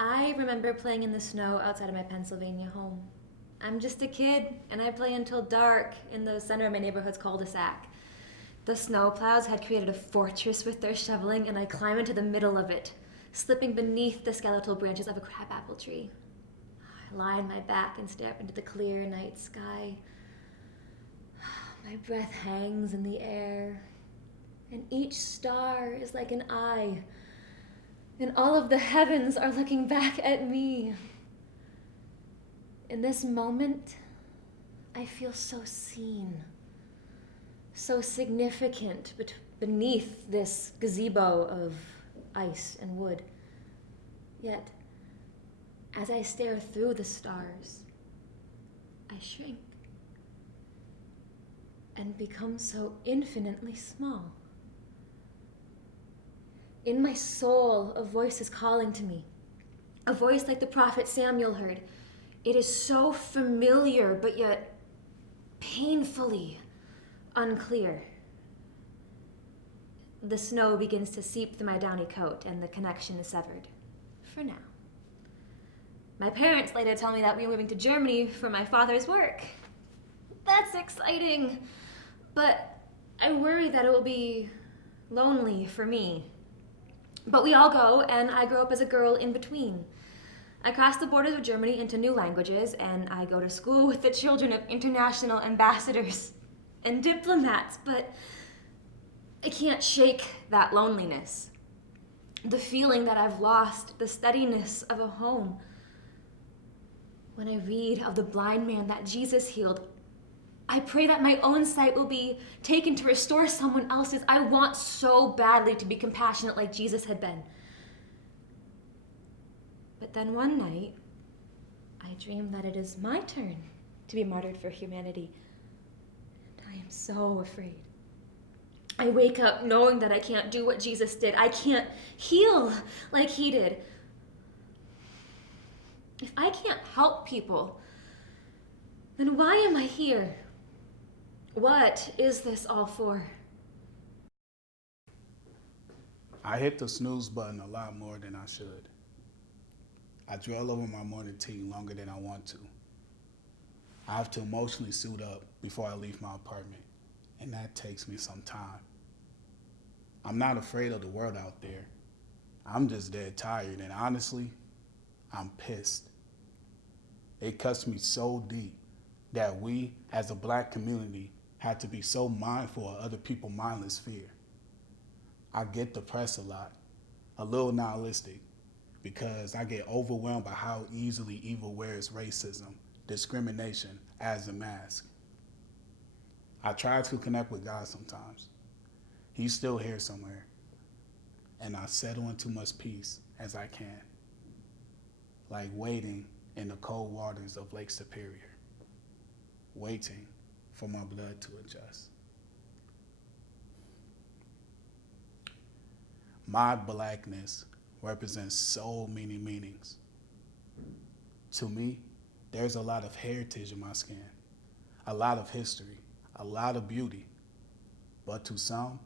I remember playing in the snow outside of my Pennsylvania home. I'm just a kid, and I play until dark in the center of my neighborhood's cul-de-sac. The snowplows had created a fortress with their shoveling, and I climb into the middle of it, slipping beneath the skeletal branches of a crabapple tree. I lie on my back and stare up into the clear night sky. My breath hangs in the air, and each star is like an eye, and all of the heavens are looking back at me. In this moment, I feel so seen, so significant beneath this gazebo of ice and wood. Yet, as I stare through the stars, I shrink and become so infinitely small. In my soul, a voice is calling to me, a voice like the prophet Samuel heard. It is so familiar, but yet painfully unclear. The snow begins to seep through my downy coat, and the connection is severed. For now. My parents later tell me that we are moving to Germany for my father's work. That's exciting, but I worry that it will be lonely for me. But we all go, and I grow up as a girl in between. I cross the borders of Germany into new languages, and I go to school with the children of international ambassadors and diplomats, but I can't shake that loneliness. The feeling that I've lost the steadiness of a home. When I read of the blind man that Jesus healed, I pray that my own sight will be taken to restore someone else's. I want so badly to be compassionate like Jesus had been. But then one night, I dream that it is my turn to be martyred for humanity. And I am so afraid. I wake up knowing that I can't do what Jesus did. I can't heal like he did. If I can't help people, then why am I here? What is this all for? I hit the snooze button a lot more than I should. I dwell over my morning tea longer than I want to. I have to emotionally suit up before I leave my apartment, and that takes me some time. I'm not afraid of the world out there. I'm just dead tired, and honestly, I'm pissed. It cuts me so deep that we, as a black community, have to be so mindful of other people's mindless fear. I get depressed a little nihilistic, because I get overwhelmed by how easily evil wears racism, discrimination as a mask. I try to connect with God sometimes. He's still here somewhere, and I settle into much peace as I can, like waiting in the cold waters of Lake Superior, waiting for my blood to adjust. My blackness represents so many meanings. To me, there's a lot of heritage in my skin, a lot of history, a lot of beauty. But to some,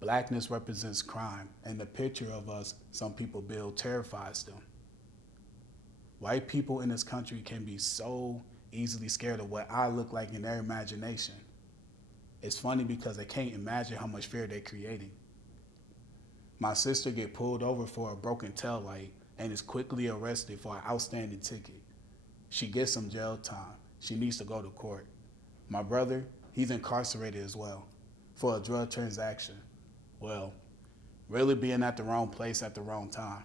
blackness represents crime, and the picture of us some people build terrifies them. White people in this country can be so easily scared of what I look like in their imagination. It's funny because they can't imagine how much fear they're creating. My sister get pulled over for a broken tail light and is quickly arrested for an outstanding ticket. She gets some jail time. She needs to go to court. My brother, he's incarcerated as well for a drug transaction. Well, really being at the wrong place at the wrong time.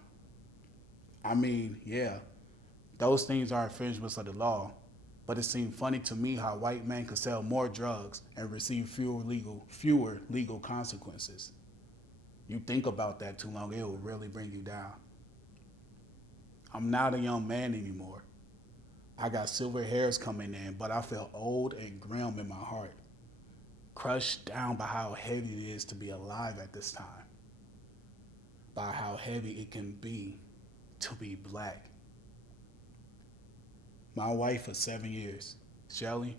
I mean, yeah, those things are infringements of the law, but it seemed funny to me how white men could sell more drugs and receive fewer legal consequences. You think about that too long, it will really bring you down. I'm not a young man anymore. I got silver hairs coming in, but I feel old and grim in my heart, crushed down by how heavy it is to be alive at this time, by how heavy it can be to be black. My wife of 7 years, Shelly,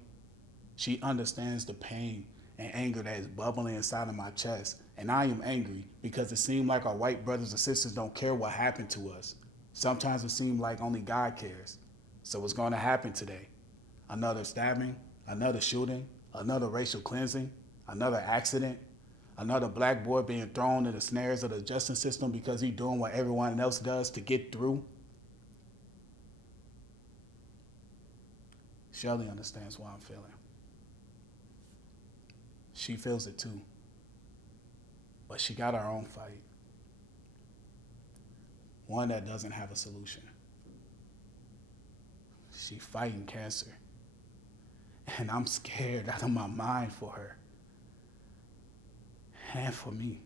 she understands the pain and anger that is bubbling inside of my chest. And I am angry because it seems like our white brothers and sisters don't care what happened to us. Sometimes it seems like only God cares. So what's going to happen today? Another stabbing, another shooting, another racial cleansing, another accident, another black boy being thrown in the snares of the justice system because he's doing what everyone else does to get through. Shelley understands what I'm feeling. She feels it too. But she got her own fight. One that doesn't have a solution. She fighting cancer. And I'm scared out of my mind for her. And for me.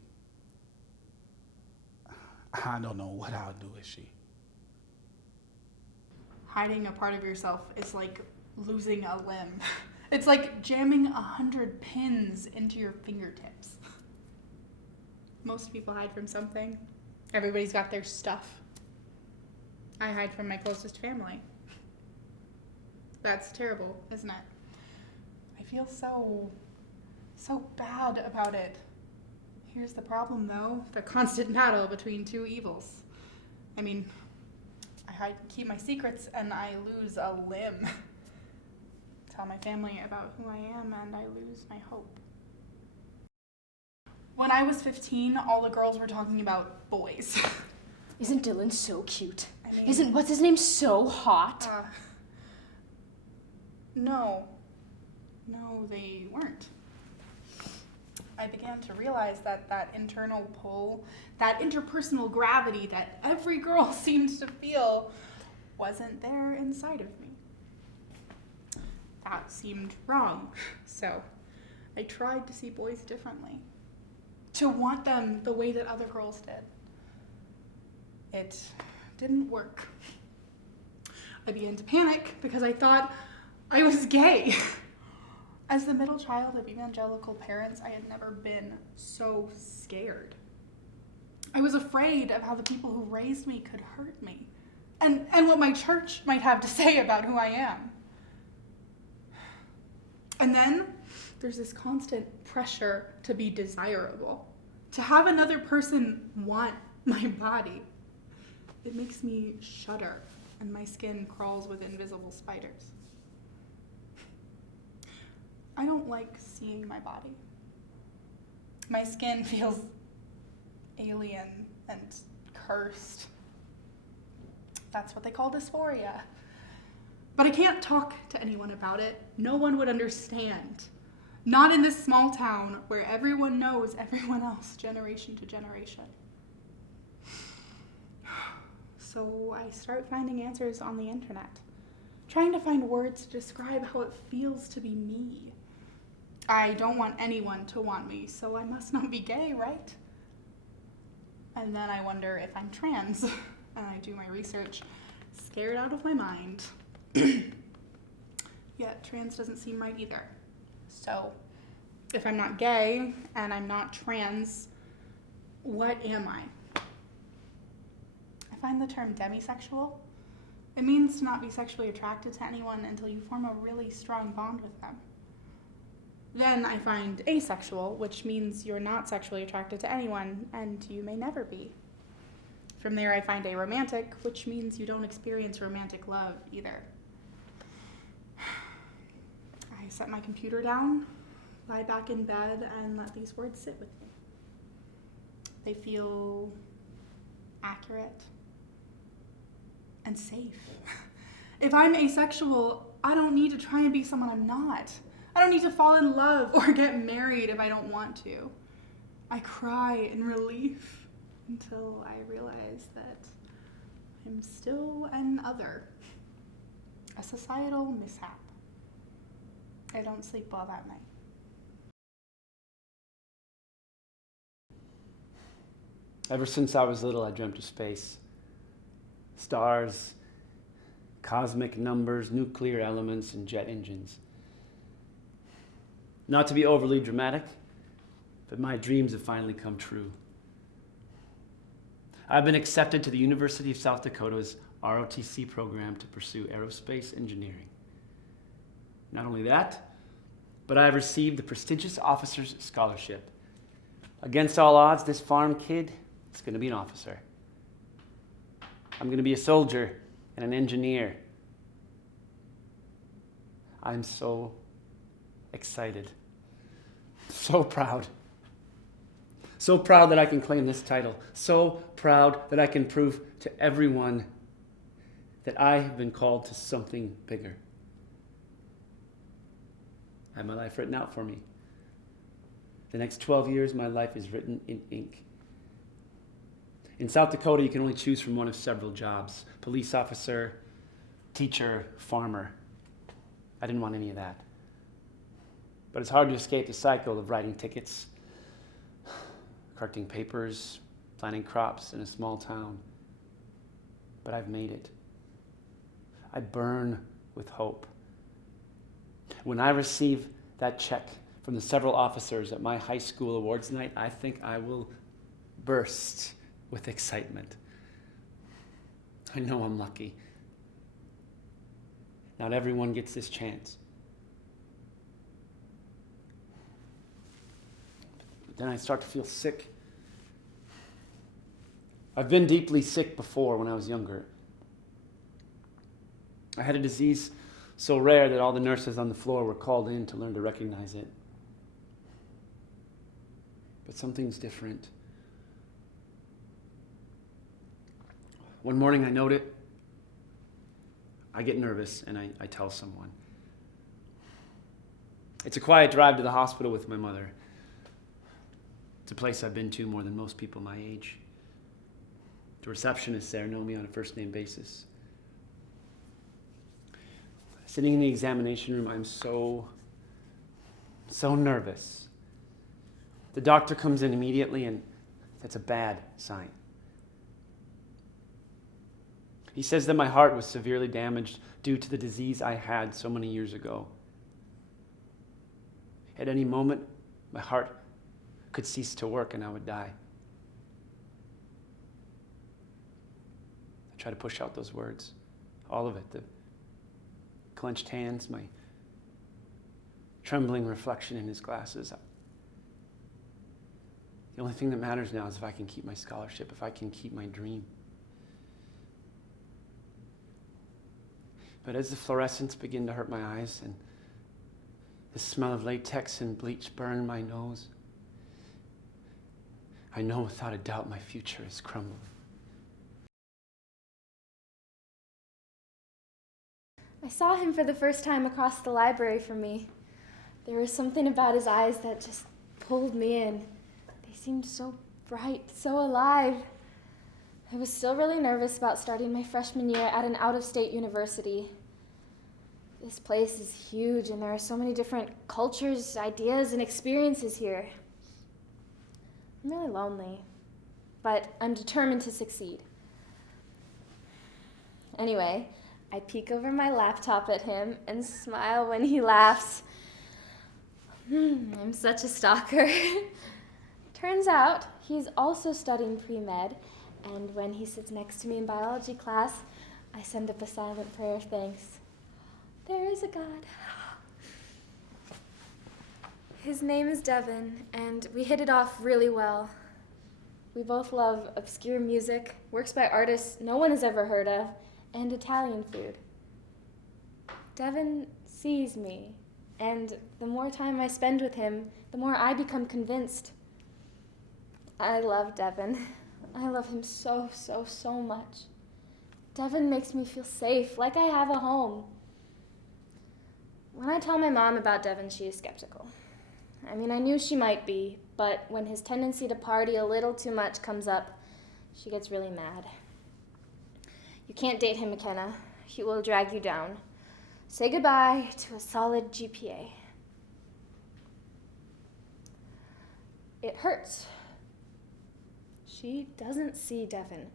I don't know what I'll do with she. Hiding a part of yourself is like losing a limb. It's like jamming 100 pins into your fingertips. Most people hide from something. Everybody's got their stuff. I hide from my closest family. That's terrible, isn't it? I feel so bad about it. Here's the problem, though. The constant battle between two evils. I mean, I keep my secrets and I lose a limb. Tell my family about who I am and I lose my hope. When I was 15, all the girls were talking about boys. Isn't Dylan so cute? I mean, Isn't what's his name so hot? No, they weren't. I began to realize that internal pull, that interpersonal gravity that every girl seemed to feel wasn't there inside of me. That seemed wrong, so I tried to see boys differently, to want them the way that other girls did. It didn't work. I began to panic because I thought I was gay. As the middle child of evangelical parents, I had never been so scared. I was afraid of how the people who raised me could hurt me, and what my church might have to say about who I am. And then there's this constant pressure to be desirable, to have another person want my body. It makes me shudder, and my skin crawls with invisible spiders. I don't like seeing my body. My skin feels alien and cursed. That's what they call dysphoria. But I can't talk to anyone about it. No one would understand. Not in this small town where everyone knows everyone else, generation to generation. So I start finding answers on the internet, trying to find words to describe how it feels to be me. I don't want anyone to want me, so I must not be gay, right? And then I wonder if I'm trans, and I do my research, scared out of my mind. Yet trans doesn't seem right either. So if I'm not gay and I'm not trans, what am I? I find the term demisexual. It means to not be sexually attracted to anyone until you form a really strong bond with them. Then I find asexual, which means you're not sexually attracted to anyone and you may never be. From there I find aromantic, which means you don't experience romantic love either. I set my computer down, lie back in bed, and let these words sit with me. They feel accurate and safe. If I'm asexual, I don't need to try and be someone I'm not. I don't need to fall in love or get married if I don't want to. I cry in relief until I realize that I'm still an other, a societal mishap. I don't sleep well that night. Ever since I was little, I dreamt of space. Stars, cosmic numbers, nuclear elements, and jet engines. Not to be overly dramatic, but my dreams have finally come true. I've been accepted to the University of South Dakota's ROTC program to pursue aerospace engineering. Not only that, but I have received the prestigious Officer's Scholarship. Against all odds, this farm kid is going to be an officer. I'm going to be a soldier and an engineer. I'm so excited. So proud. So proud that I can claim this title. So proud that I can prove to everyone that I have been called to something bigger. I have my life written out for me. The next 12 years, my life is written in ink. In South Dakota, you can only choose from one of several jobs: police officer, teacher, farmer. I didn't want any of that. But it's hard to escape the cycle of writing tickets, correcting papers, planting crops in a small town. But I've made it. I burn with hope. When I receive that check from the several officers at my high school awards night, I think I will burst with excitement. I know I'm lucky. Not everyone gets this chance. But then I start to feel sick. I've been deeply sick before when I was younger. I had a disease so rare that all the nurses on the floor were called in to learn to recognize it. But something's different. One morning I note it. I get nervous and I tell someone. It's a quiet drive to the hospital with my mother. It's a place I've been to more than most people my age. The receptionists there know me on a first-name basis. Sitting in the examination room, I'm so nervous. The doctor comes in immediately, and that's a bad sign. He says that my heart was severely damaged due to the disease I had so many years ago. At any moment, my heart could cease to work and I would die. I try to push out those words, all of it, the clenched hands, my trembling reflection in his glasses. The only thing that matters now is if I can keep my scholarship, if I can keep my dream. But as the fluorescents begin to hurt my eyes and the smell of latex and bleach burn my nose, I know without a doubt my future is crumbling. I saw him for the first time across the library from me. There was something about his eyes that just pulled me in. They seemed so bright, so alive. I was still really nervous about starting my freshman year at an out-of-state university. This place is huge, and there are so many different cultures, ideas, and experiences here. I'm really lonely, but I'm determined to succeed. Anyway, I peek over my laptop at him and smile when he laughs. I'm such a stalker. Turns out he's also studying pre-med, and when he sits next to me in biology class, I send up a silent prayer of thanks. There is a God. His name is Devin, and we hit it off really well. We both love obscure music, works by artists no one has ever heard of, and Italian food. Devin sees me, and the more time I spend with him, the more I become convinced. I love Devin. I love him so, so, so much. Devin makes me feel safe, like I have a home. When I tell my mom about Devin, she is skeptical. I mean, I knew she might be, but when his tendency to party a little too much comes up, she gets really mad. You can't date him, McKenna. He will drag you down. Say goodbye to a solid GPA. It hurts. She doesn't see Devin.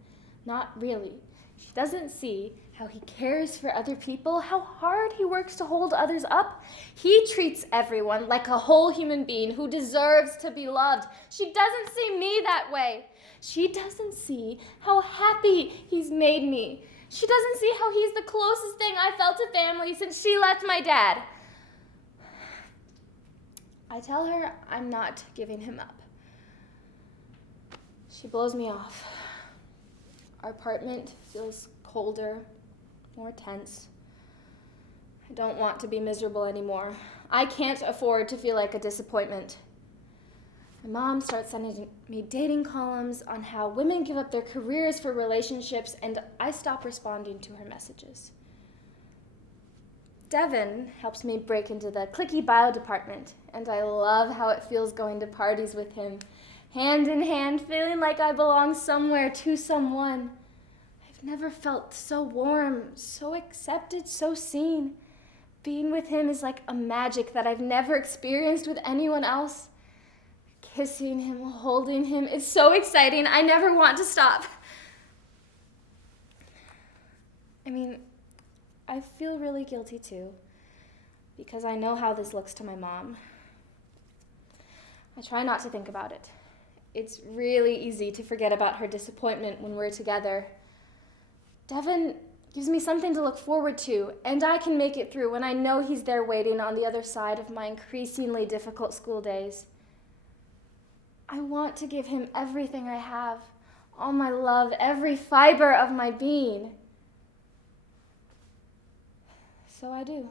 Not really. She doesn't see how he cares for other people, how hard he works to hold others up. He treats everyone like a whole human being who deserves to be loved. She doesn't see me that way. She doesn't see how happy he's made me. She doesn't see how he's the closest thing I felt to family since she left my dad. I tell her I'm not giving him up. She blows me off. Our apartment feels colder, more tense. I don't want to be miserable anymore. I can't afford to feel like a disappointment. My mom starts sending me dating columns on how women give up their careers for relationships, and I stop responding to her messages. Devin helps me break into the clicky bio department, and I love how it feels going to parties with him, hand in hand, feeling like I belong somewhere to someone. I've never felt so warm, so accepted, so seen. Being with him is like a magic that I've never experienced with anyone else. Kissing him, holding him, it's so exciting. I never want to stop. I feel really guilty too, because I know how this looks to my mom. I try not to think about it. It's really easy to forget about her disappointment when we're together. Devin gives me something to look forward to, and I can make it through when I know he's there waiting on the other side of my increasingly difficult school days. I want to give him everything I have, all my love, every fiber of my being. So I do.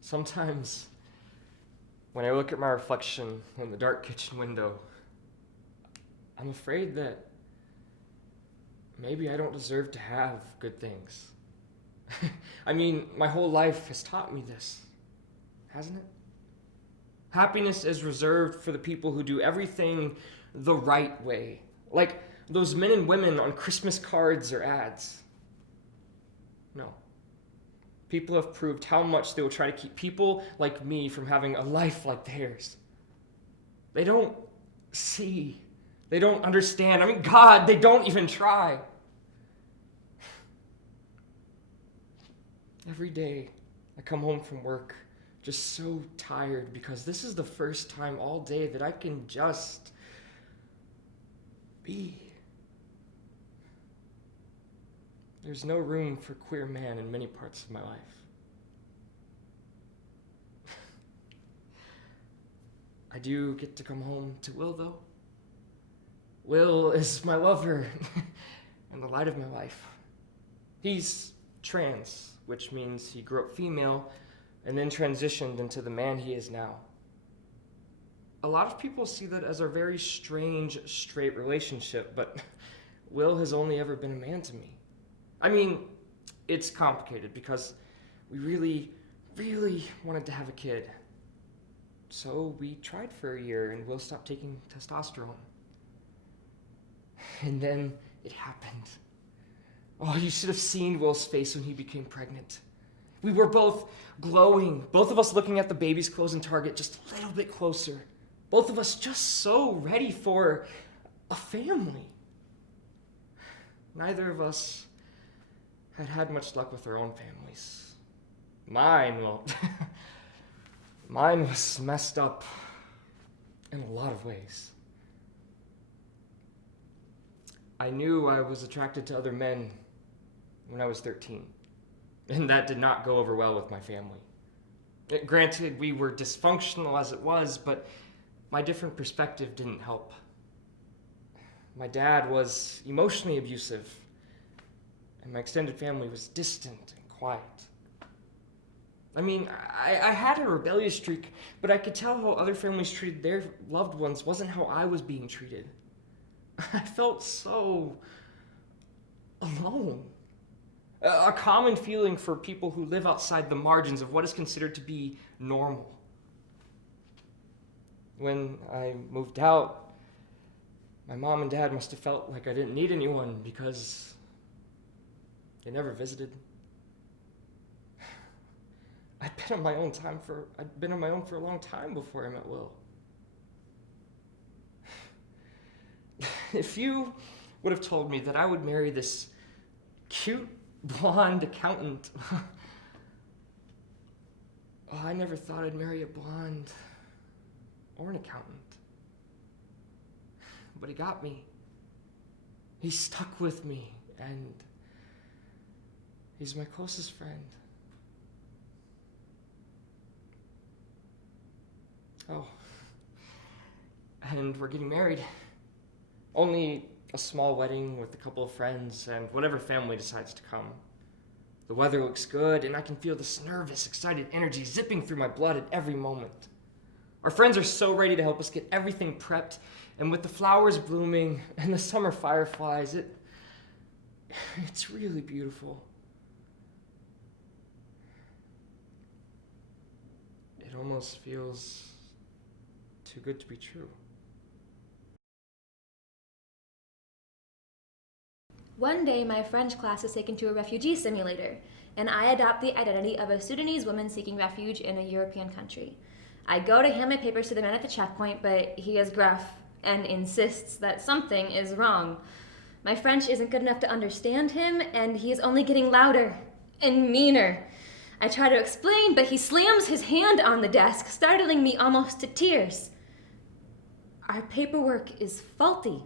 Sometimes, when I look at my reflection in the dark kitchen window, I'm afraid that maybe I don't deserve to have good things. My whole life has taught me this, hasn't it? Happiness is reserved for the people who do everything the right way, like those men and women on Christmas cards or ads. No. People have proved how much they will try to keep people like me from having a life like theirs. They don't see. They don't understand. God, they don't even try. Every day, I come home from work just so tired because this is the first time all day that I can just be. There's no room for queer man in many parts of my life. I do get to come home to Will, though. Will is my lover and the light of my life. He's trans, which means he grew up female and then transitioned into the man he is now. A lot of people see that as a very strange, straight relationship, but Will has only ever been a man to me. It's complicated because we really, really wanted to have a kid. So we tried for a year and Will stopped taking testosterone. And then it happened. Oh, you should have seen Will's face when he became pregnant. We were both glowing, both of us looking at the baby's clothes in Target just a little bit closer. Both of us just so ready for a family. Neither of us had much luck with our own families. Mine was messed up in a lot of ways. I knew I was attracted to other men when I was 13, and that did not go over well with my family. Granted, we were dysfunctional as it was, but my different perspective didn't help. My dad was emotionally abusive, and my extended family was distant and quiet. I had a rebellious streak, but I could tell how other families treated their loved ones wasn't how I was being treated. I felt so alone. A common feeling for people who live outside the margins of what is considered to be normal. When I moved out, my mom and dad must have felt like I didn't need anyone because they never visited. I'd been on my own for a long time before I met Will. If you would have told me that I would marry this cute, blonde accountant, I never thought I'd marry a blonde or an accountant. But he got me. He stuck with me, and he's my closest friend. Oh, and we're getting married. Only a small wedding with a couple of friends and whatever family decides to come. The weather looks good, and I can feel this nervous, excited energy zipping through my blood at every moment. Our friends are so ready to help us get everything prepped, and with the flowers blooming and the summer fireflies, it's really beautiful. It almost feels too good to be true. One day, my French class is taken to a refugee simulator, and I adopt the identity of a Sudanese woman seeking refuge in a European country. I go to hand my papers to the man at the checkpoint, but he is gruff and insists that something is wrong. My French isn't good enough to understand him, and he is only getting louder and meaner. I try to explain, but he slams his hand on the desk, startling me almost to tears. Our paperwork is faulty,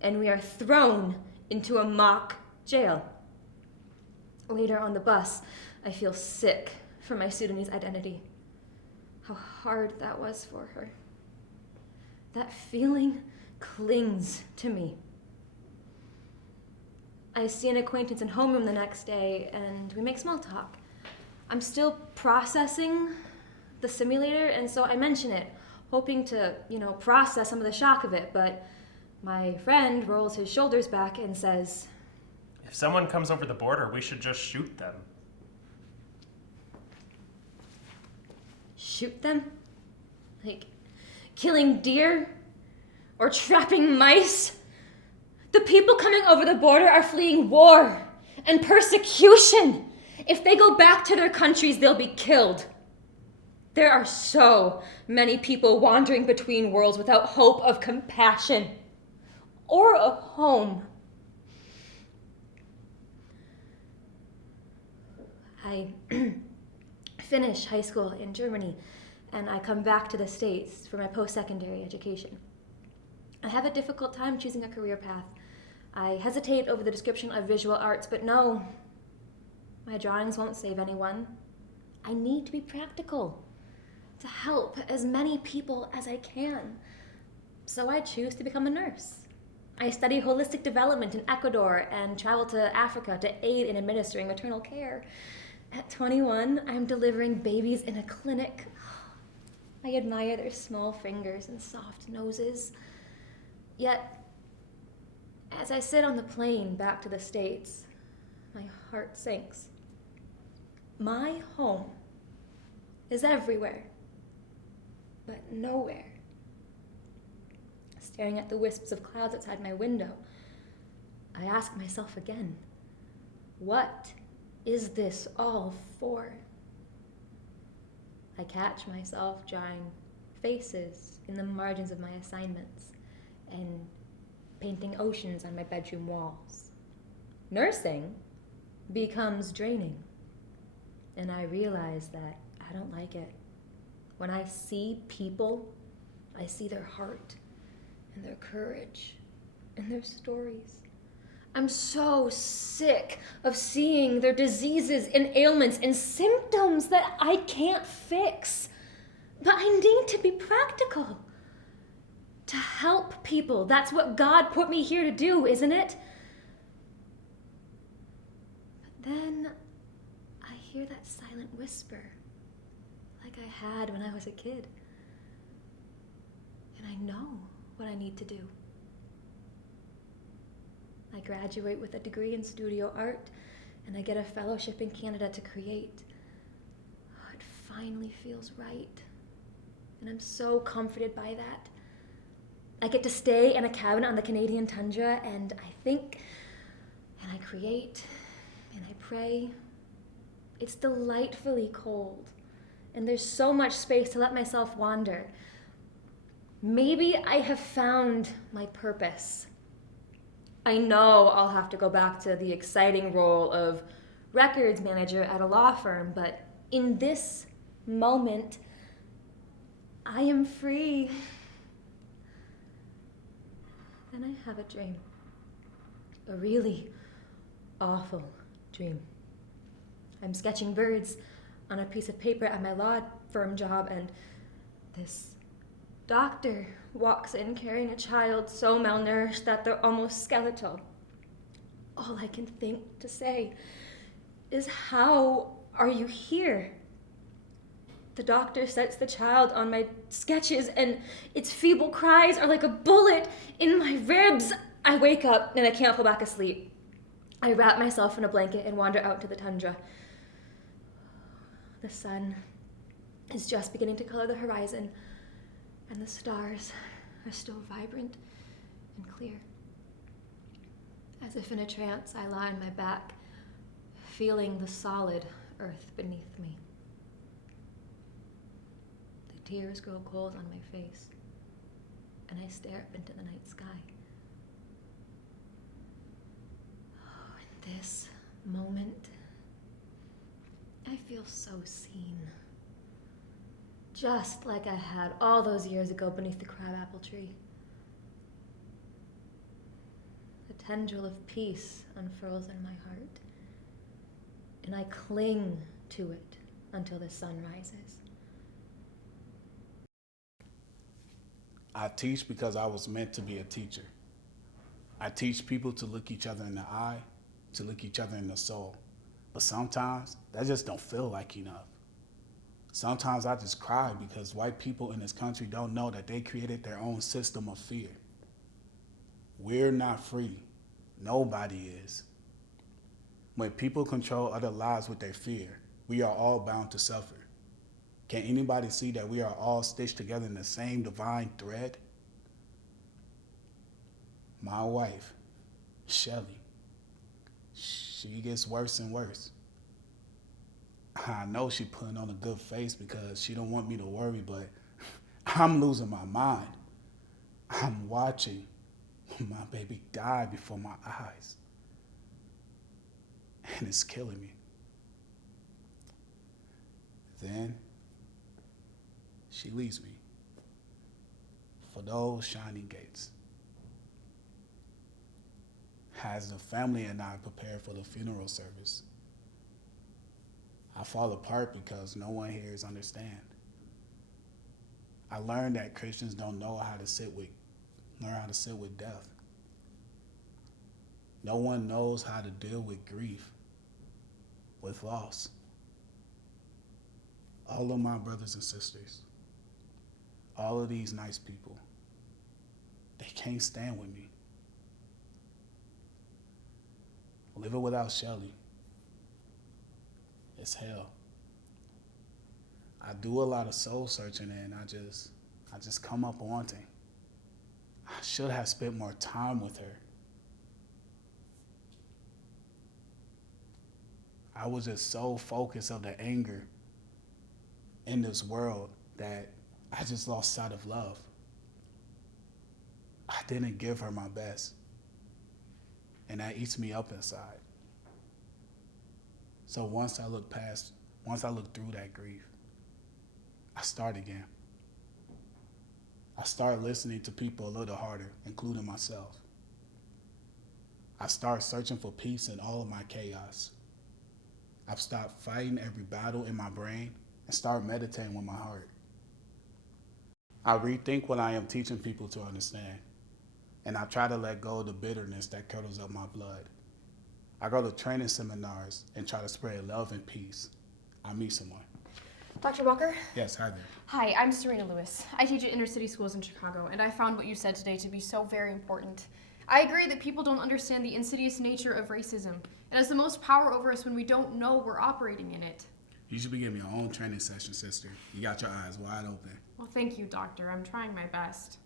and we are thrown into a mock jail. Later on the bus, I feel sick for my Sudanese identity. How hard that was for her. That feeling clings to me. I see an acquaintance in homeroom the next day, and we make small talk. I'm still processing the simulator, and so I mention it, hoping to, process some of the shock of it, but my friend rolls his shoulders back and says, "If someone comes over the border, we should just shoot them." Shoot them? Like killing deer? Or trapping mice? The people coming over the border are fleeing war and persecution. If they go back to their countries, they'll be killed. There are so many people wandering between worlds without hope of compassion or a home. I finish high school in Germany, and I come back to the States for my post-secondary education. I have a difficult time choosing a career path. I hesitate over the description of visual arts, but no, my drawings won't save anyone. I need to be practical, to help as many people as I can. So I choose to become a nurse. I study holistic development in Ecuador and travel to Africa to aid in administering maternal care. At 21, I'm delivering babies in a clinic. I admire their small fingers and soft noses. Yet, as I sit on the plane back to the States, my heart sinks. My home is everywhere, but nowhere. Staring at the wisps of clouds outside my window, I ask myself again, what is this all for? I catch myself drawing faces in the margins of my assignments and painting oceans on my bedroom walls. Nursing becomes draining, and I realize that I don't like it. When I see people, I see their heart and their courage and their stories. I'm so sick of seeing their diseases and ailments and symptoms that I can't fix. But I need to be practical, to help people. That's what God put me here to do, isn't it? But then I hear that silent whisper, like I had when I was a kid. And I know what I need to do. I graduate with a degree in studio art, and I get a fellowship in Canada to create. Oh, it finally feels right. And I'm so comforted by that. I get to stay in a cabin on the Canadian tundra, and I think, and I create, and I pray. It's delightfully cold, and there's so much space to let myself wander. Maybe I have found my purpose. I know I'll have to go back to the exciting role of records manager at a law firm, but in this moment, I am free. Then I have a dream. A really awful dream. I'm sketching birds on a piece of paper at my law firm job, and this doctor walks in carrying a child so malnourished that they're almost skeletal. All I can think to say is, how are you here? The doctor sets the child on my sketches, and its feeble cries are like a bullet in my ribs. I wake up and I can't fall back asleep. I wrap myself in a blanket and wander out to the tundra. The sun is just beginning to color the horizon, and the stars are still vibrant and clear. As if in a trance, I lie on my back, feeling the solid earth beneath me. The tears grow cold on my face, and I stare up into the night sky. Oh, in this moment, I feel so seen. Just like I had all those years ago beneath the crabapple tree. A tendril of peace unfurls in my heart, and I cling to it until the sun rises. I teach because I was meant to be a teacher. I teach people to look each other in the eye, to look each other in the soul. But sometimes that just don't feel like enough. Sometimes I just cry because white people in this country don't know that they created their own system of fear. We're not free. Nobody is. When people control other lives with their fear, we are all bound to suffer. Can anybody see that we are all stitched together in the same divine thread? My wife, Shelly, she gets worse and worse. I know she putting on a good face because she don't want me to worry, but I'm losing my mind. I'm watching my baby die before my eyes, and it's killing me. Then she leaves me for those shiny gates. As the family and I prepare for the funeral service, I fall apart because no one here is understand. I learned that Christians don't know how to learn how to sit with death. No one knows how to deal with grief, with loss. All of my brothers and sisters, all of these nice people, they can't stand with me. Living without Shelly, it's hell. I do a lot of soul searching, and I just come up wanting. I should have spent more time with her. I was just so focused on the anger in this world that I just lost sight of love. I didn't give her my best, and that eats me up inside. So once I look through that grief, I start again. I start listening to people a little harder, including myself. I start searching for peace in all of my chaos. I've stopped fighting every battle in my brain and start meditating with my heart. I rethink what I am teaching people to understand, and I try to let go of the bitterness that curdles up my blood. I go to training seminars and try to spread love and peace. I meet someone. Dr. Walker? Yes, hi there. Hi, I'm Serena Lewis. I teach at inner city schools in Chicago, and I found what you said today to be so very important. I agree that people don't understand the insidious nature of racism. It has the most power over us when we don't know we're operating in it. You should be giving your own training session, sister. You got your eyes wide open. Well, thank you, doctor. I'm trying my best.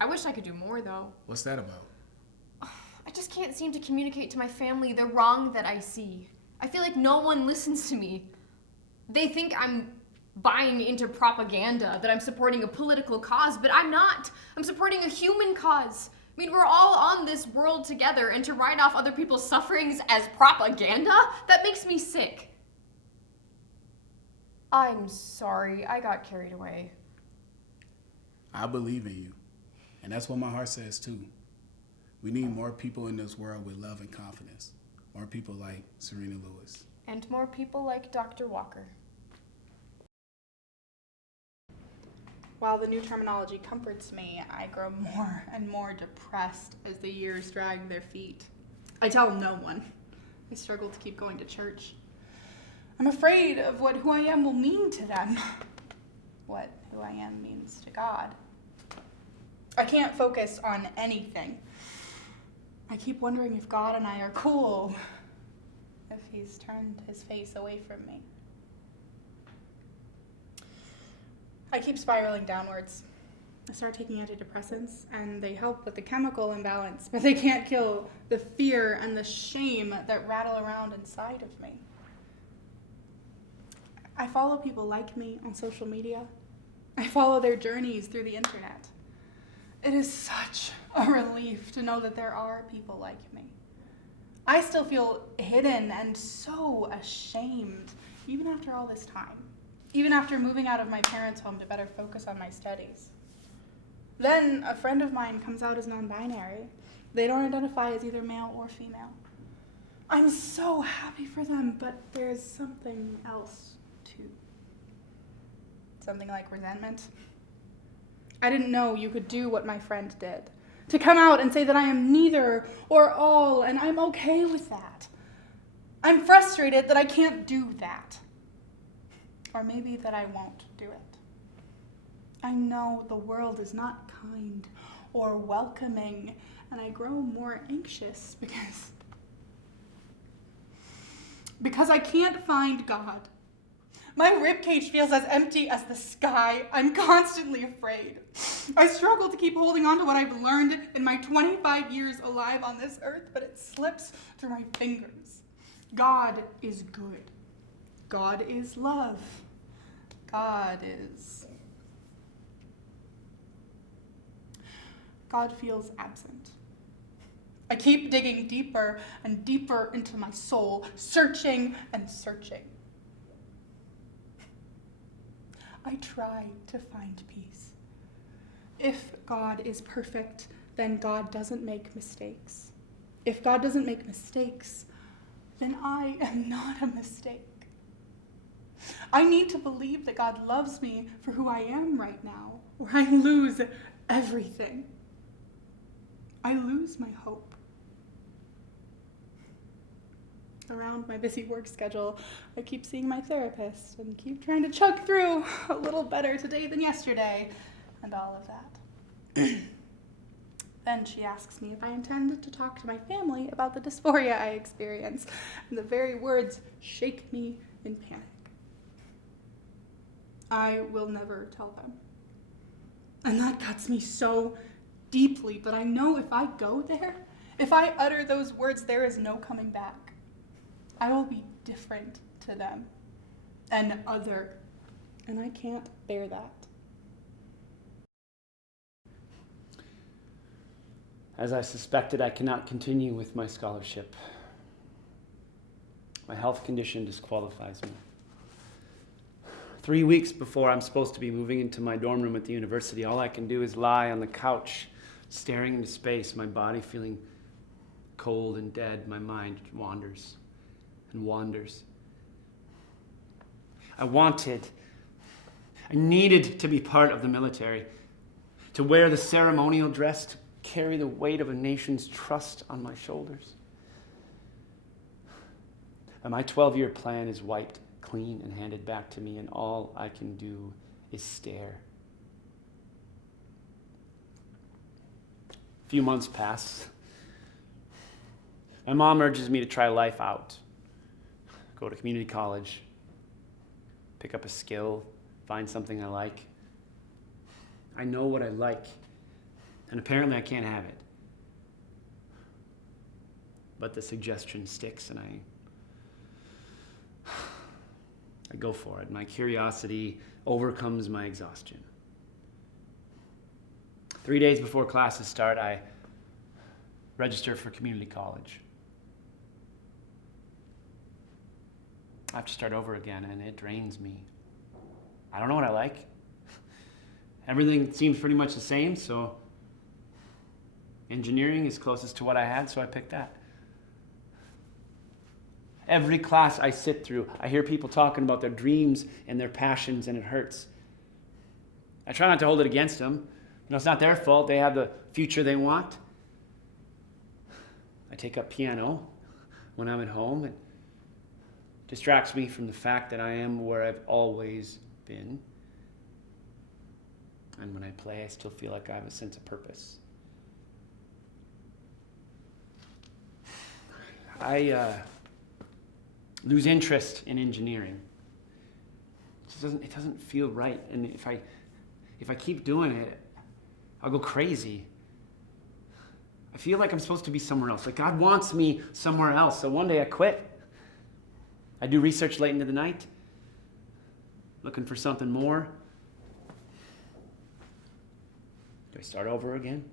I wish I could do more, though. What's that about? I just can't seem to communicate to my family the wrong that I see. I feel like no one listens to me. They think I'm buying into propaganda, that I'm supporting a political cause, but I'm not. I'm supporting a human cause. I mean, we're all on this world together, and to write off other people's sufferings as propaganda, that makes me sick. I'm sorry, I got carried away. I believe in you, and that's what my heart says too. We need more people in this world with love and confidence. More people like Serena Lewis. And more people like Dr. Walker. While the new terminology comforts me, I grow more and more depressed as the years drag their feet. I tell no one. I struggle to keep going to church. I'm afraid of what who I am will mean to them, what who I am means to God. I can't focus on anything. I keep wondering if God and I are cool, if he's turned his face away from me. I keep spiraling downwards. I start taking antidepressants, and they help with the chemical imbalance, but they can't kill the fear and the shame that rattle around inside of me. I follow people like me on social media. I follow their journeys through the internet. It is such a relief to know that there are people like me. I still feel hidden and so ashamed, even after all this time. Even after moving out of my parents' home to better focus on my studies. Then a friend of mine comes out as non-binary. They don't identify as either male or female. I'm so happy for them, but there's something else too. Something like resentment. I didn't know you could do what my friend did. To come out and say that I am neither or all, and I'm okay with that. I'm frustrated that I can't do that. Or maybe that I won't do it. I know the world is not kind or welcoming, and I grow more anxious because I can't find God. My ribcage feels as empty as the sky. I'm constantly afraid. I struggle to keep holding on to what I've learned in my 25 years alive on this earth, but it slips through my fingers. God is good. God is love. God feels absent. I keep digging deeper and deeper into my soul, searching and searching. I try to find peace. If God is perfect, then God doesn't make mistakes. If God doesn't make mistakes, then I am not a mistake. I need to believe that God loves me for who I am right now, or I lose everything. I lose my hope. Around my busy work schedule, I keep seeing my therapist and keep trying to chug through a little better today than yesterday, and all of that. Then she asks me if I intend to talk to my family about the dysphoria I experience, and the very words shake me in panic. I will never tell them. And that cuts me so deeply, but I know if I go there, if I utter those words, there is no coming back. I will be different to them, and other, and I can't bear that. As I suspected, I cannot continue with my scholarship. My health condition disqualifies me. 3 weeks before I'm supposed to be moving into my dorm room at the university, all I can do is lie on the couch, staring into space, my body feeling cold and dead. My mind wanders and wanders. I needed to be part of the military, to wear the ceremonial dress, to carry the weight of a nation's trust on my shoulders. And my 12-year plan is wiped clean and handed back to me, and all I can do is stare. A few months pass. My mom urges me to try life out. Go to community college, pick up a skill, find something I like. I know what I like, and apparently I can't have it. But the suggestion sticks, and I go for it. My curiosity overcomes my exhaustion. 3 days before classes start, I register for community college. I have to start over again, and it drains me. I don't know what I like. Everything seems pretty much the same, so engineering is closest to what I had, so I picked that. Every class I sit through, I hear people talking about their dreams and their passions, and it hurts. I try not to hold it against them. It's not their fault. They have the future they want. I take up piano when I'm at home. It distracts me from the fact that I am where I've always been. And when I play, I still feel like I have a sense of purpose. I lose interest in engineering. It doesn't feel right. And if I keep doing it, I'll go crazy. I feel like I'm supposed to be somewhere else. Like God wants me somewhere else. So one day I quit. I do research late into the night, looking for something more. Do I start over again?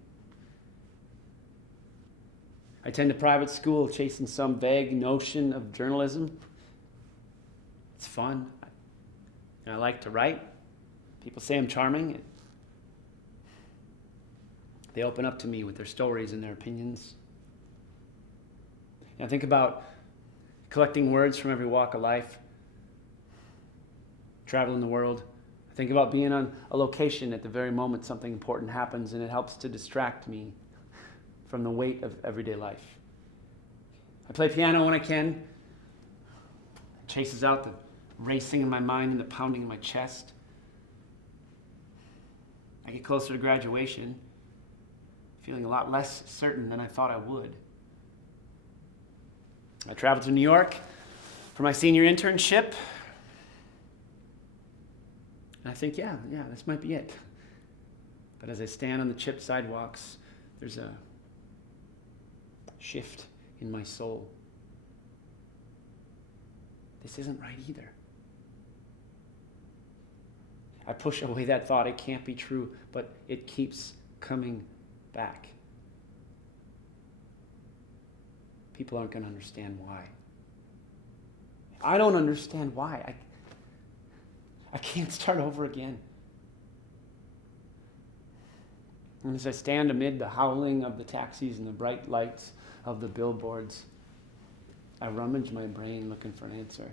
I attend a private school chasing some vague notion of journalism. It's fun. And I like to write. People say I'm charming. They open up to me with their stories and their opinions. And I think about collecting words from every walk of life, traveling the world. I think about being on a location at the very moment something important happens, and it helps to distract me from the weight of everyday life. I play piano when I can. It chases out the racing in my mind and the pounding in my chest. I get closer to graduation, feeling a lot less certain than I thought I would. I traveled to New York for my senior internship. And I think, yeah, this might be it. But as I stand on the chipped sidewalks, there's a shift in my soul. This isn't right either. I push away that thought, it can't be true, but it keeps coming back. People aren't going to understand why. I don't understand why. I can't start over again. And as I stand amid the howling of the taxis and the bright lights of the billboards, I rummage my brain looking for an answer.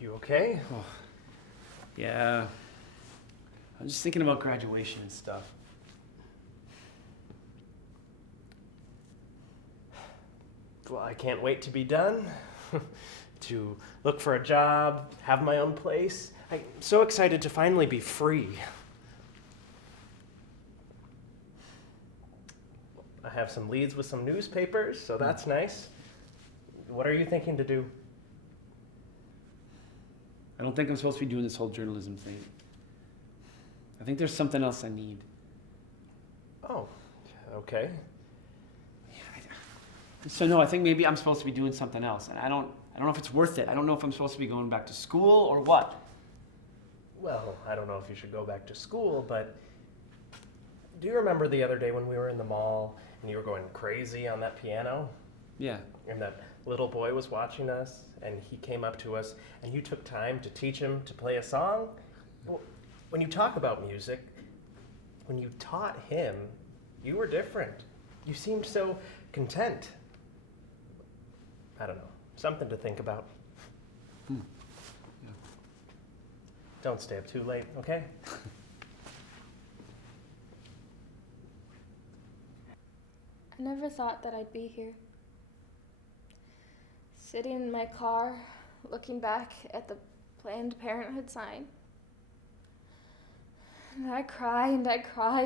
You okay? Oh, yeah. I'm just thinking about graduation and stuff. Well, I can't wait to be done, to look for a job, have my own place. I'm so excited to finally be free. I have some leads with some newspapers, so that's nice. What are you thinking to do? I don't think I'm supposed to be doing this whole journalism thing. I think there's something else I need. Oh, okay. So no, I think maybe I'm supposed to be doing something else, and I don't know if it's worth it. I don't know if I'm supposed to be going back to school or what. Well, I don't know if you should go back to school, but do you remember the other day when we were in the mall and you were going crazy on that piano? Yeah. And that little boy was watching us, and he came up to us, and you took time to teach him to play a song? Well, when you talk about music, when you taught him, you were different. You seemed so content. I don't know. Something to think about. Yeah. Don't stay up too late, okay? I never thought that I'd be here. Sitting in my car, looking back at the Planned Parenthood sign. And I cry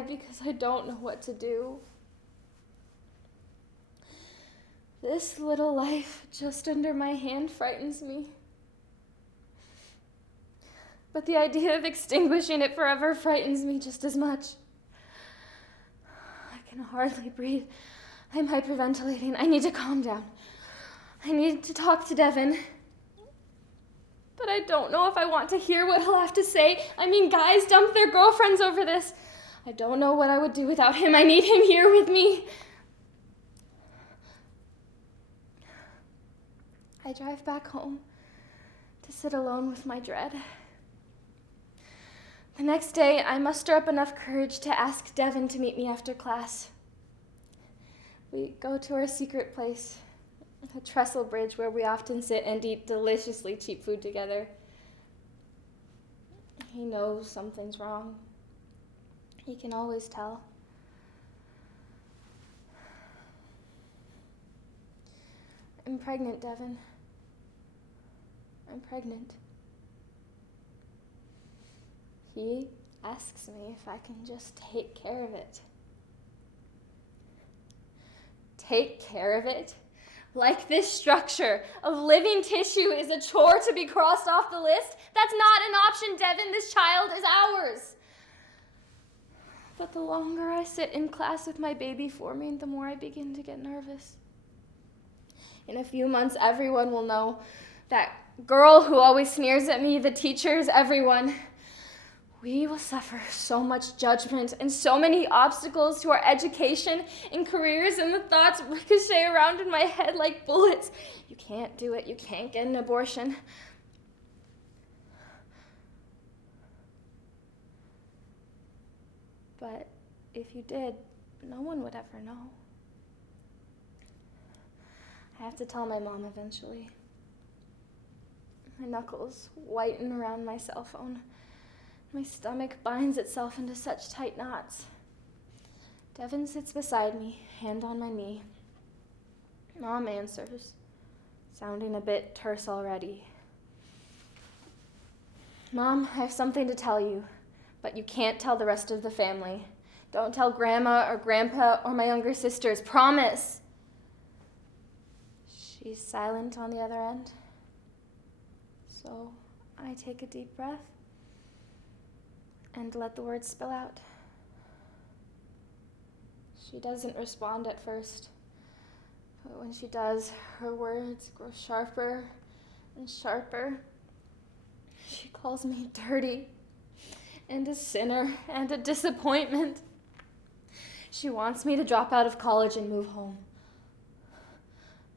because I don't know what to do. This little life just under my hand frightens me. But the idea of extinguishing it forever frightens me just as much. I can hardly breathe. I'm hyperventilating. I need to calm down. I need to talk to Devin. But I don't know if I want to hear what he'll have to say. I mean, guys dump their girlfriends over this. I don't know what I would do without him. I need him here with me. I drive back home to sit alone with my dread. The next day, I muster up enough courage to ask Devin to meet me after class. We go to our secret place, a trestle bridge where we often sit and eat deliciously cheap food together. He knows something's wrong. He can always tell. I'm pregnant, Devin. I'm pregnant. He asks me if I can just take care of it. Take care of it? Like this structure of living tissue is a chore to be crossed off the list? That's not an option, Devin. This child is ours. But the longer I sit in class with my baby forming, the more I begin to get nervous. In a few months, everyone will know. That girl who always sneers at me, the teachers, everyone. We will suffer so much judgment and so many obstacles to our education and careers, and the thoughts ricochet around in my head like bullets. You can't do it. You can't get an abortion. But if you did, no one would ever know. I have to tell my mom eventually. My knuckles whiten around my cell phone. My stomach binds itself into such tight knots. Devin sits beside me, hand on my knee. Mom answers, sounding a bit terse already. Mom, I have something to tell you, but you can't tell the rest of the family. Don't tell Grandma or Grandpa or my younger sisters. Promise! She's silent on the other end. So I take a deep breath and let the words spill out. She doesn't respond at first, but when she does, her words grow sharper and sharper. She calls me dirty and a sinner and a disappointment. She wants me to drop out of college and move home.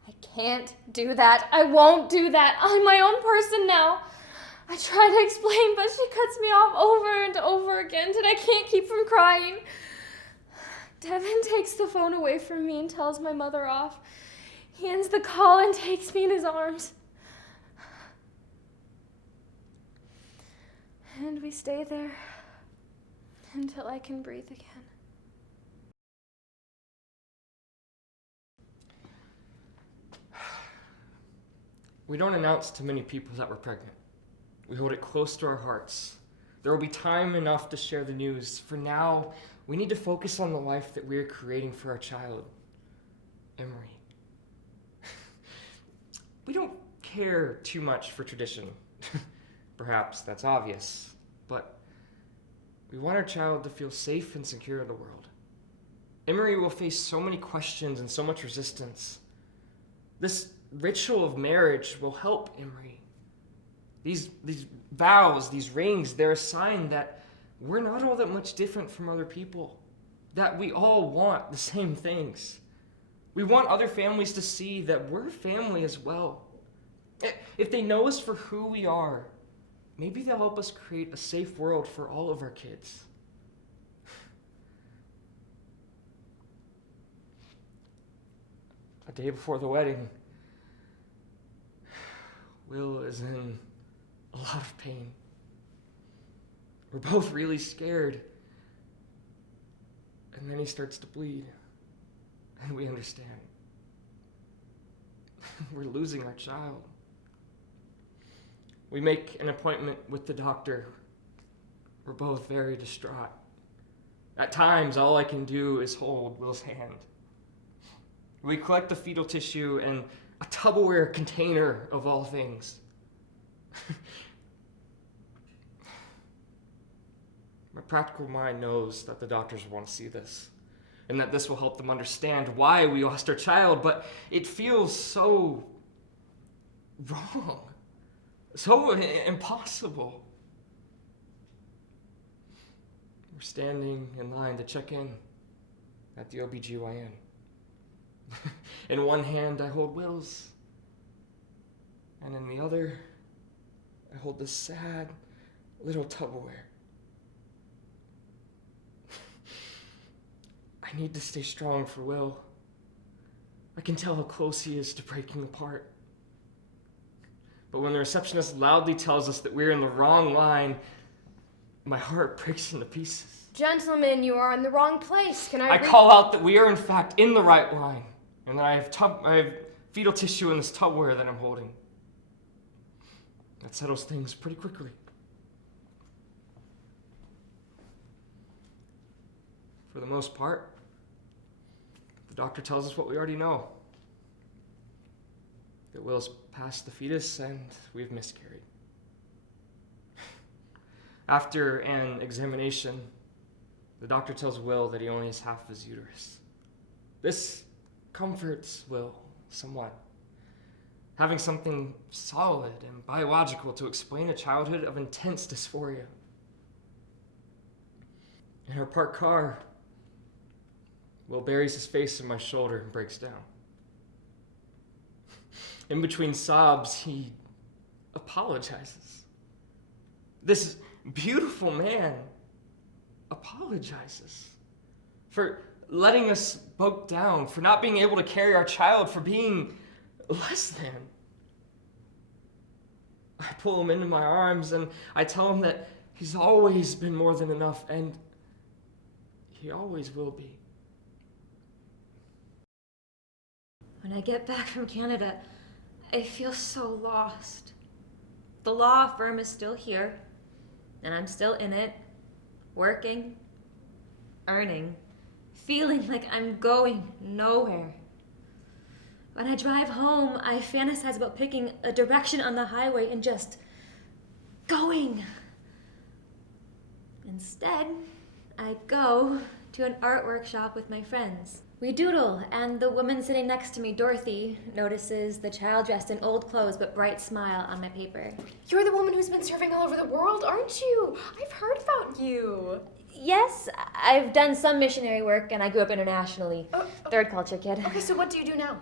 I can't do that. I won't do that. I'm my own person now. I try to explain, but she cuts me off over and over again, and I can't keep from crying. Devin takes the phone away from me and tells my mother off. He ends the call and takes me in his arms. And we stay there until I can breathe again. We don't announce to many people that we're pregnant. We hold it close to our hearts. There will be time enough to share the news. For now, we need to focus on the life that we are creating for our child, Emery. We don't care too much for tradition. Perhaps that's obvious, but we want our child to feel safe and secure in the world. Emery will face so many questions and so much resistance. This ritual of marriage will help Emery. These vows, these rings, they're a sign that we're not all that much different from other people, that we all want the same things. We want other families to see that we're family as well. If they know us for who we are, maybe they'll help us create a safe world for all of our kids. A day before the wedding, Will is in a lot of pain. We're both really scared. And then he starts to bleed. And we understand. We're losing our child. We make an appointment with the doctor. We're both very distraught. At times, all I can do is hold Will's hand. We collect the fetal tissue in a Tupperware container of all things. My practical mind knows that the doctors want to see this, and that this will help them understand why we lost our child, but it feels so wrong, so impossible. We're standing in line to check in at the OBGYN. In one hand, I hold Will's, and in the other, I hold this sad little Tupperware. I need to stay strong for Will. I can tell how close he is to breaking apart. But when the receptionist loudly tells us that we're in the wrong line, my heart breaks into pieces. Gentlemen, you are in the wrong place. Can I I call out that we are in fact in the right line, and that I have fetal tissue in this Tupperware that I'm holding. That settles things pretty quickly. For the most part, the doctor tells us what we already know. That Will's past the fetus and we've miscarried. After an examination, the doctor tells Will that he only has half his uterus. This comforts Will somewhat. Having something solid and biological to explain a childhood of intense dysphoria. In our parked car, Will buries his face in my shoulder and breaks down. In between sobs, he apologizes. This beautiful man apologizes for letting us broke down, for not being able to carry our child, for being less than. I pull him into my arms and I tell him that he's always been more than enough and he always will be. When I get back from Canada, I feel so lost. The law firm is still here, and I'm still in it, working, earning, feeling like I'm going nowhere. When I drive home, I fantasize about picking a direction on the highway and just going. Instead, I go to an art workshop with my friends. We doodle, and the woman sitting next to me, Dorothy, notices the child dressed in old clothes but bright smile on my paper. You're the woman who's been serving all over the world, aren't you? I've heard about you. Yes, I've done some missionary work, and I grew up internationally. Third culture kid. Okay, so what do you do now?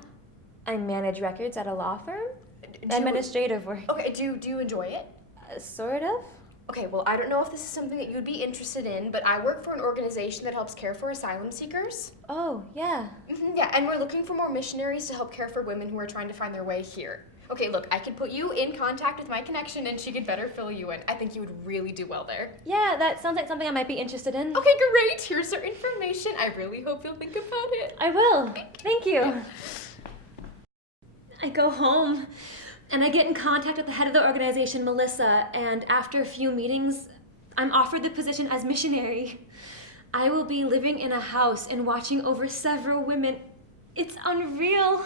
I manage records at a law firm. Do Administrative work. Okay, do you enjoy it? Sort of. Okay, well, I don't know if this is something that you'd be interested in, but I work for an organization that helps care for asylum seekers. Oh, yeah. Yeah, and we're looking for more missionaries to help care for women who are trying to find their way here. Okay, look, I could put you in contact with my connection and she could better fill you in. I think you would really do well there. Yeah, that sounds like something I might be interested in. Okay, great. Here's our information. I really hope you'll think about it. I will. Thank you. I go home and I get in contact with the head of the organization, Melissa, and after a few meetings, I'm offered the position as missionary. I will be living in a house and watching over several women. It's unreal.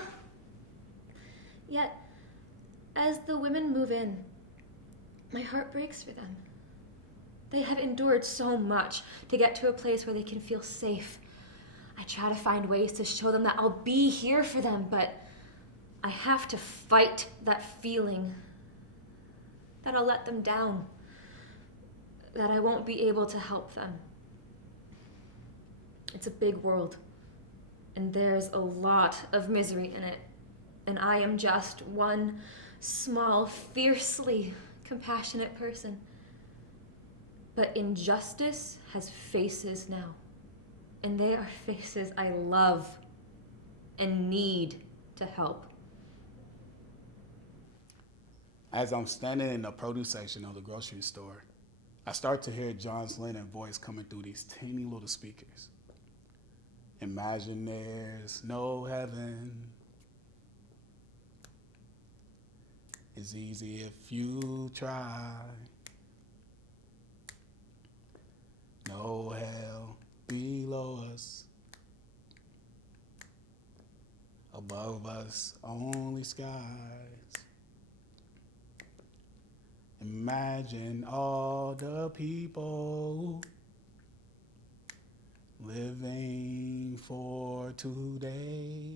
Yet, as the women move in, my heart breaks for them. They have endured so much to get to a place where they can feel safe. I try to find ways to show them that I'll be here for them, but I have to fight that feeling that I'll let them down, that I won't be able to help them. It's a big world, and there's a lot of misery in it, and I am just one small, fiercely compassionate person. But injustice has faces now, and they are faces I love and need to help. As I'm standing in the produce section of the grocery store, I start to hear John's Lennon voice coming through these teeny little speakers. Imagine there's no heaven. It's easy if you try. No hell below us. Above us, only skies. Imagine all the people living for today.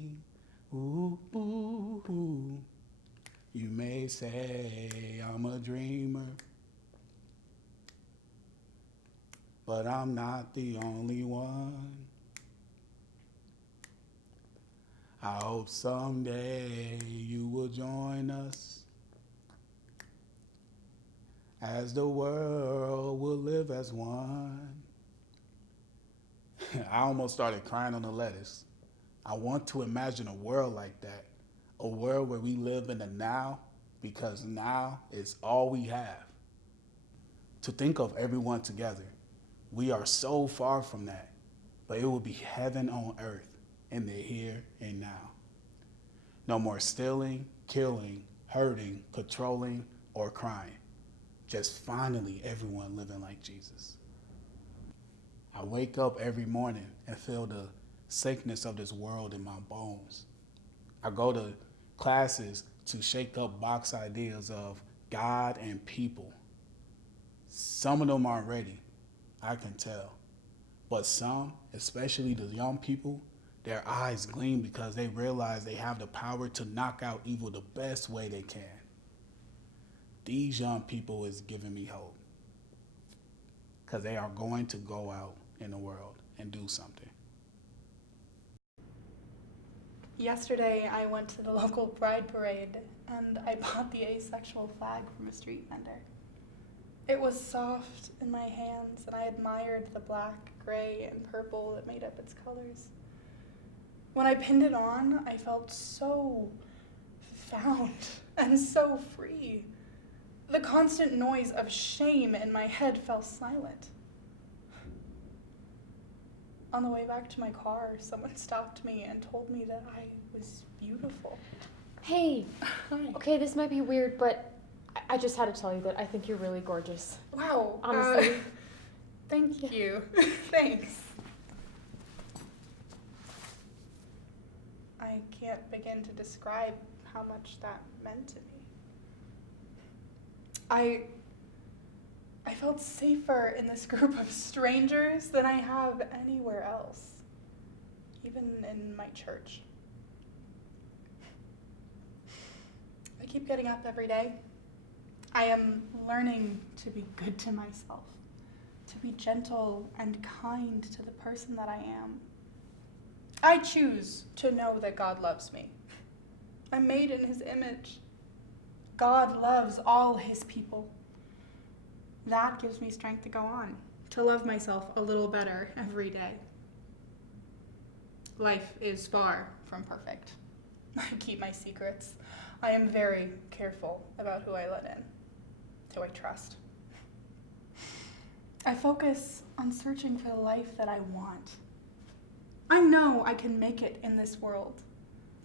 Ooh, ooh, ooh. You may say I'm a dreamer, but I'm not the only one. I hope someday you will join us, as the world will live as one. I almost started crying on the lettuce. I want to imagine a world like that, a world where we live in the now, because now is all we have. To think of everyone together. We are so far from that, but it will be heaven on earth in the here and now. No more stealing, killing, hurting, controlling, or crying. Just finally everyone living like Jesus. I wake up every morning and feel the sickness of this world in my bones. I go to classes to shake up box ideas of God and people. Some of them aren't ready, I can tell. But some, especially the young people, their eyes gleam because they realize they have the power to knock out evil the best way they can. These young people is giving me hope because they are going to go out in the world and do something. Yesterday, I went to the local pride parade and I bought the asexual flag from a street vendor. It was soft in my hands and I admired the black, gray, and purple that made up its colors. When I pinned it on, I felt so found and so free. The constant noise of shame in my head fell silent. On the way back to my car, someone stopped me and told me that I was beautiful. Hey, Hi. okay, this might be weird, but I just had to tell you that I think you're really gorgeous. Wow. Honestly. Thank you. Thanks. I can't begin to describe how much that meant to me. I felt safer in this group of strangers than I have anywhere else, even in my church. I keep getting up every day. I am learning to be good to myself, to be gentle and kind to the person that I am. I choose to know that God loves me. I'm made in his image. God loves all his people. That gives me strength to go on, to love myself a little better every day. Life is far from perfect. I keep my secrets. I am very careful about who I let in, who I trust. I focus on searching for the life that I want. I know I can make it in this world,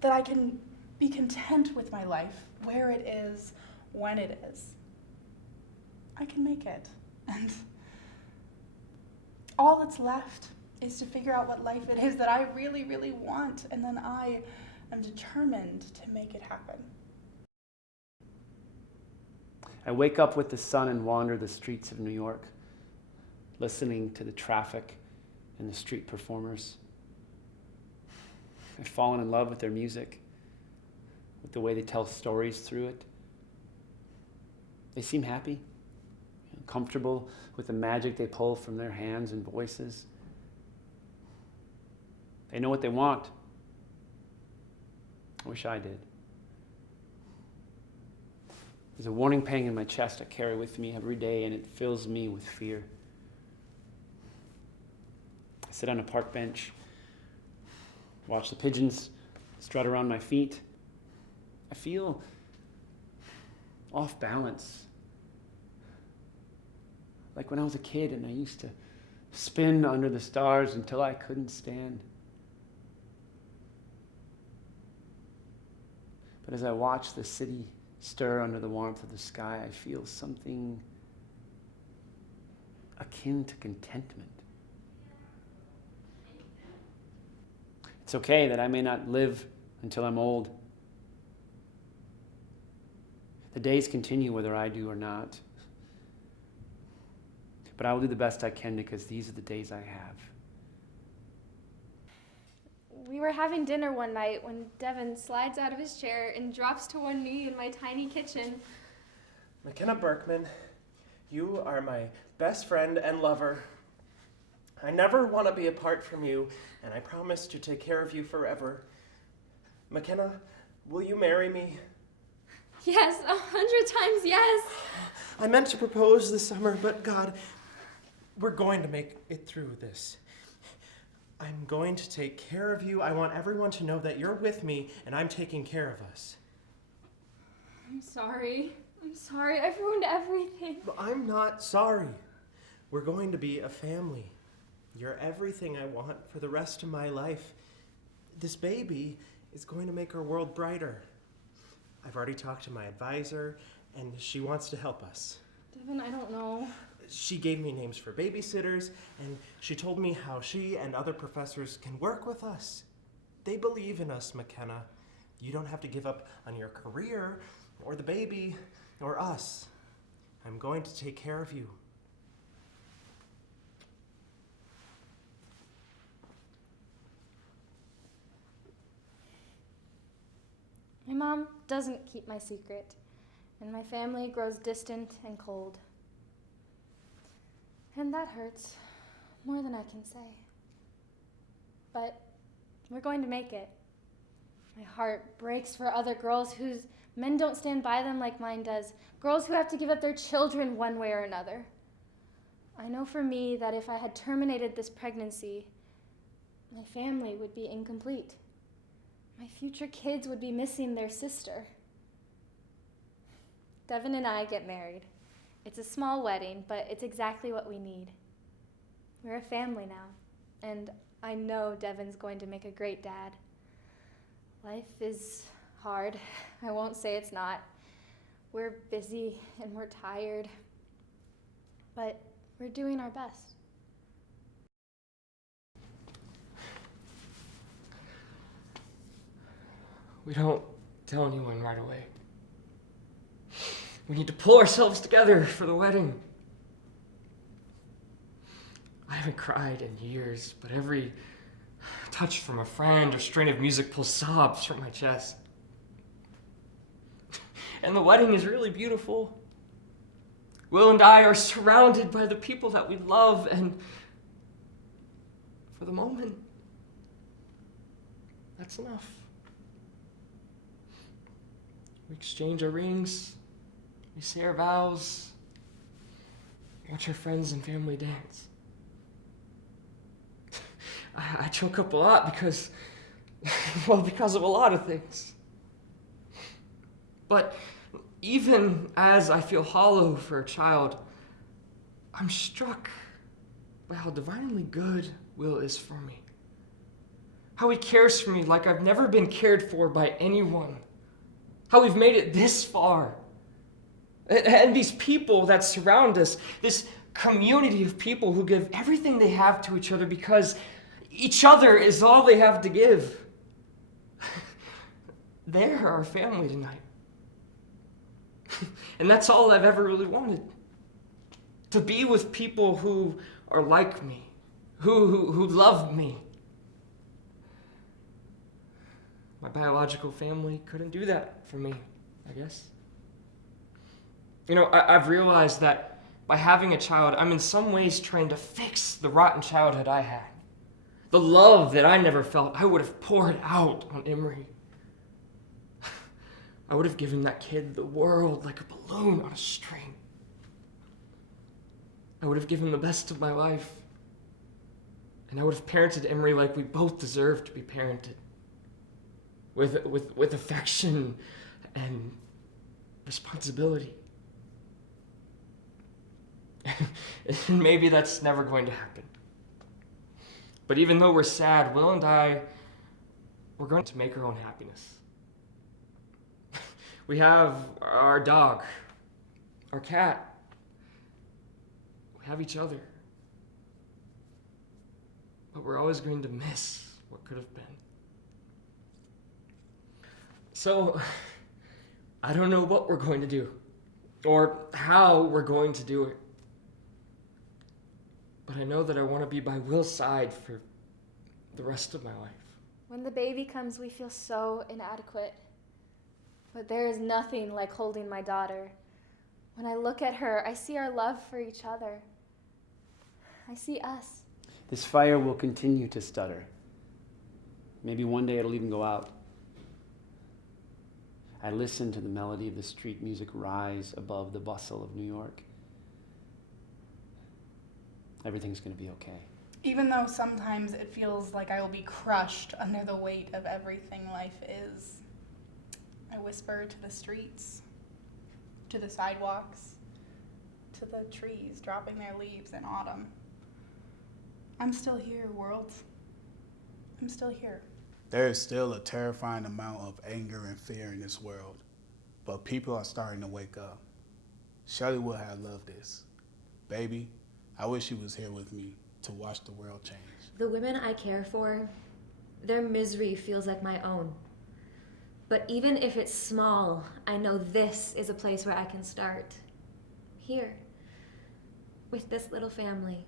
that I can be content with my life, where it is, when it is. I can make it, and all that's left is to figure out what life it is that I really, really want, and then I am determined to make it happen. I wake up with the sun and wander the streets of New York, listening to the traffic and the street performers. I've fallen in love with their music, with the way they tell stories through it. They seem happy, comfortable with the magic they pull from their hands and voices. They know what they want. I wish I did. There's a warning pang in my chest I carry with me every day, and it fills me with fear. I sit on a park bench, watch the pigeons strut around my feet. I feel off balance. Like when I was a kid and I used to spin under the stars until I couldn't stand. But as I watch the city stir under the warmth of the sky, I feel something akin to contentment. It's okay that I may not live until I'm old. The days continue whether I do or not. But I will do the best I can because these are the days I have. We were having dinner one night when Devin slides out of his chair and drops to one knee in my tiny kitchen. McKenna Berkman, you are my best friend and lover. I never want to be apart from you, and I promise to take care of you forever. McKenna, will you marry me? Yes, 100 times yes. I meant to propose this summer, but God, we're going to make it through this. I'm going to take care of you. I want everyone to know that you're with me and I'm taking care of us. I'm sorry. I'm sorry, I've ruined everything. But I'm not sorry. We're going to be a family. You're everything I want for the rest of my life. This baby is going to make our world brighter. I've already talked to my advisor, and she wants to help us. Devin, I don't know. She gave me names for babysitters, and she told me how she and other professors can work with us. They believe in us, McKenna. You don't have to give up on your career, or the baby, or us. I'm going to take care of you. My mom doesn't keep my secret, and my family grows distant and cold. And that hurts more than I can say. But we're going to make it. My heart breaks for other girls whose men don't stand by them like mine does, girls who have to give up their children one way or another. I know for me that if I had terminated this pregnancy, my family would be incomplete. My future kids would be missing their sister. Devin and I get married. It's a small wedding, but it's exactly what we need. We're a family now, and I know Devin's going to make a great dad. Life is hard. I won't say it's not. We're busy and we're tired, but we're doing our best. We don't tell anyone right away. We need to pull ourselves together for the wedding. I haven't cried in years, but every touch from a friend or strain of music pulls sobs from my chest. And the wedding is really beautiful. Will and I are surrounded by the people that we love, and for the moment, that's enough. We exchange our rings, we say our vows, watch our friends and family dance. I choke up a lot because of a lot of things. But even as I feel hollow for a child, I'm struck by how divinely good Will is for me. How he cares for me like I've never been cared for by anyone. How we've made it this far. And these people that surround us, this community of people who give everything they have to each other because each other is all they have to give. They're our family tonight. And that's all I've ever really wanted. To be with people who are like me, who love me. My biological family couldn't do that for me, I guess. You know, I've realized that by having a child, I'm in some ways trying to fix the rotten childhood I had. The love that I never felt, I would have poured out on Emery. I would have given that kid the world like a balloon on a string. I would have given the best of my life. And I would have parented Emery like we both deserve to be parented. With affection and responsibility. And maybe that's never going to happen. But even though we're sad, Will and I, we're going to make our own happiness. We have our dog, our cat. We have each other. But we're always going to miss what could have been. So, I don't know what we're going to do, or how we're going to do it. But I know that I want to be by Will's side for the rest of my life. When the baby comes, we feel so inadequate. But there is nothing like holding my daughter. When I look at her, I see our love for each other. I see us. This fire will continue to stutter. Maybe one day it'll even go out. I listen to the melody of the street music rise above the bustle of New York. Everything's going to be okay. Even though sometimes it feels like I will be crushed under the weight of everything life is, I whisper to the streets, to the sidewalks, to the trees dropping their leaves in autumn. I'm still here, world. I'm still here. There is still a terrifying amount of anger and fear in this world, but people are starting to wake up. Shirley would have loved this. Baby, I wish you was here with me to watch the world change. The women I care for, their misery feels like my own. But even if it's small, I know this is a place where I can start. Here, with this little family.